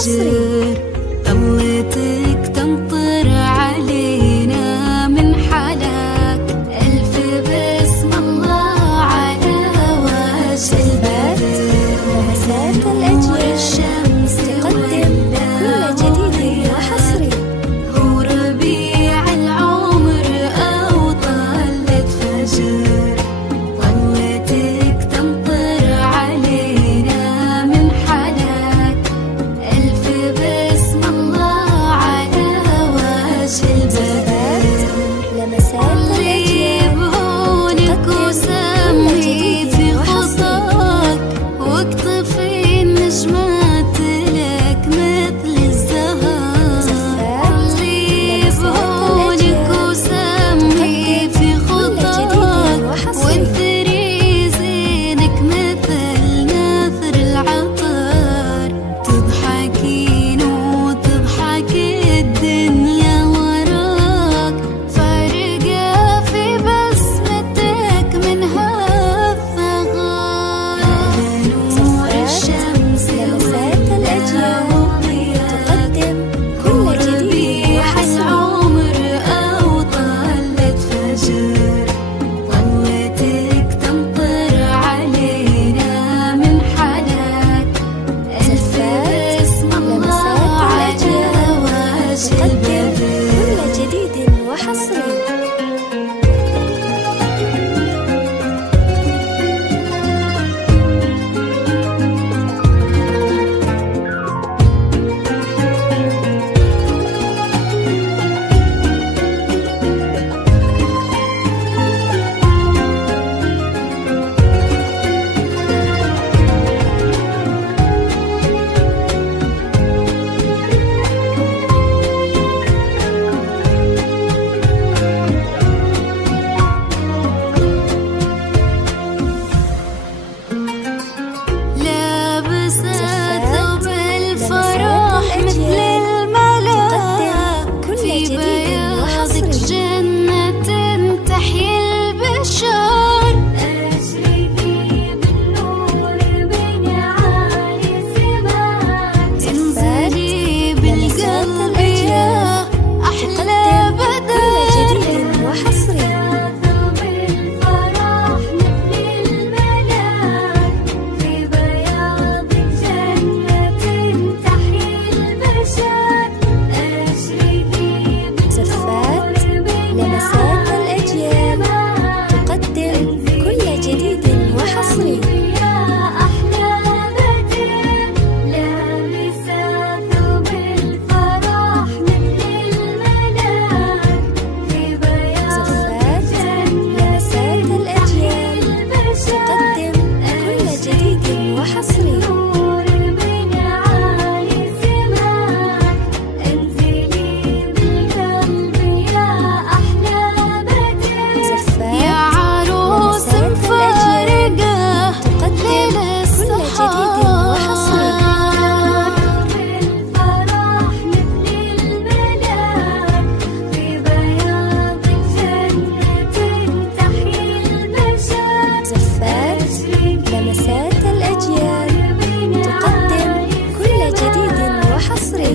وحصري. طلتك تمطر علينا من حلاك، ألف بسم الله على وجه البدر. لمسات الأجيال الشمس تقدم كل جديد وحصري. هو ربيع العمر أو طلت فجر، طلتك تمطر علينا من حلاك، ألف بسم الله على وجه البدر. لمسات الأجيال بهونك وسمي في خطاك، واقطفي النجمات لك مثل الزهر. بهونك وسمي في خطاك، وانثري زينك مثل نثر العطر. تضحكين وتضحك الدنيا وراك، فارقة في بسمتك منها الثغار. نور الشمس لمسات الأجيال تقدم كل جديد وحصري. العمر أو طلت فجر، طلتك تمطر علينا من حلاك، ألف بسم الله على وجه تقدم البدر. كل جديد وحصري. لابسة زفات ثوب الفرح لمسات مثل الأجيال الملاك، تقدم كل في جديد بياضك وحصري. جنة تحيي البشر. أشرقي بالنور من عالي السماك، انزلي بالقلب يا أحلى بدر. كل جديد وحصري. ثوب الفرح مثل الملاك، في بياضك جنة تحيي البشر. أشرقي زفات لمسات الأجيال تقدم كل جديد وحصري. يا أحلى بدر، لابسة ثوب الفرح مثل الملاك، في بياضك زفات جنة لمسات الأجيال البشر. تقدم كل جديد وحصري. نور من عالي السماك، انزلي بالقلب يا أحلى بدر. زفات يا عروس لمسات مفارقة تقدم ليل كل جديد وحصري. بالفرح مثل الملاك، في بياضك جنة تحيي البشر. زفات لمسات الأجيال تقدم كل جديد وحصري.